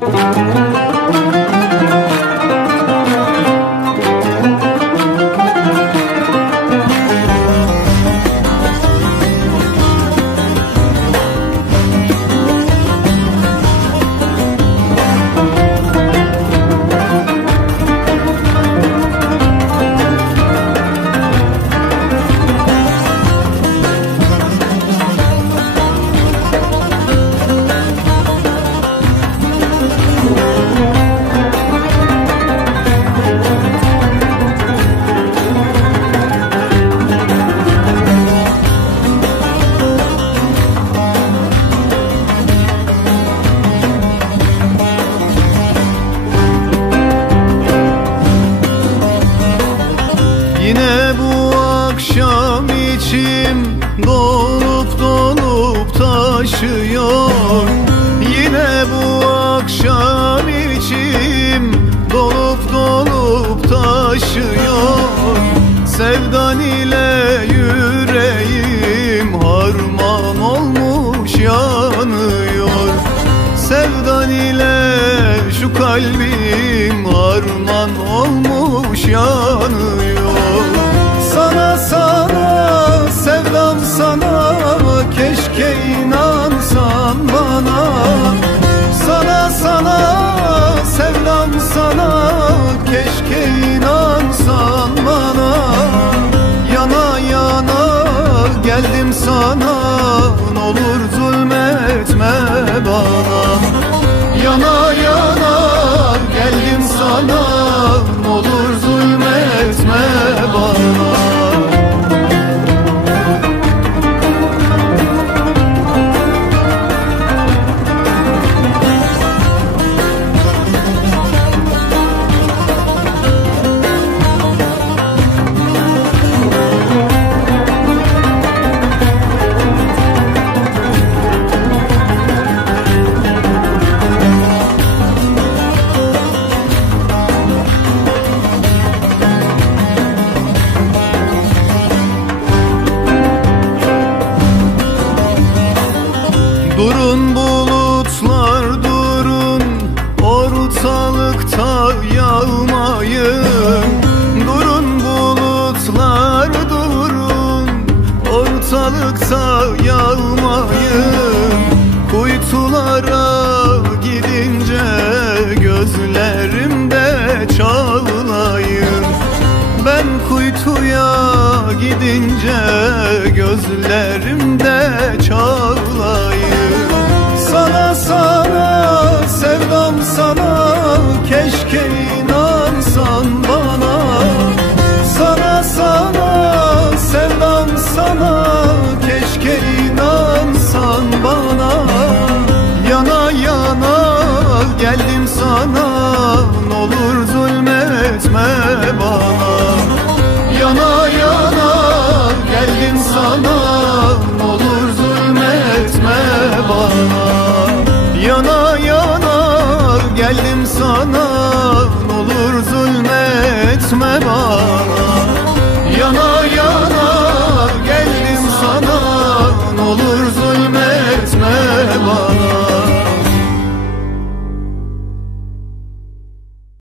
Yine bu akşam içim dolup dolup taşıyor. Yine bu akşam içim dolup dolup taşıyor. Sevdan ile yüreğim harman olmuş yanıyor. Sevdan ile şu kalbim harman olmuş yanıyor. Sana sevdam sana, keşke inansan bana. Sana sevdam sana, keşke inansan bana. Yana yana geldim sana, n'olur zulmetme bana. Yana yana geldim sana, n'olur zulmetme bana. Durun bulutlar durun, ortalıkta yağmayın. Durun bulutlar durun, ortalıkta yağmayın. Kuytulara gidince gözlerimde çağlayın. Ben kuytuya gidince gözlerimde çağlayın. Sana sevdam sana, keşke inansan bana. Sana sevdam sana, keşke inansan bana. Yana yana geldim sana, n'olur zulmetme bana. Yana yana geldim sana, n'olur zulmetme bana. Yana yana geldim sana,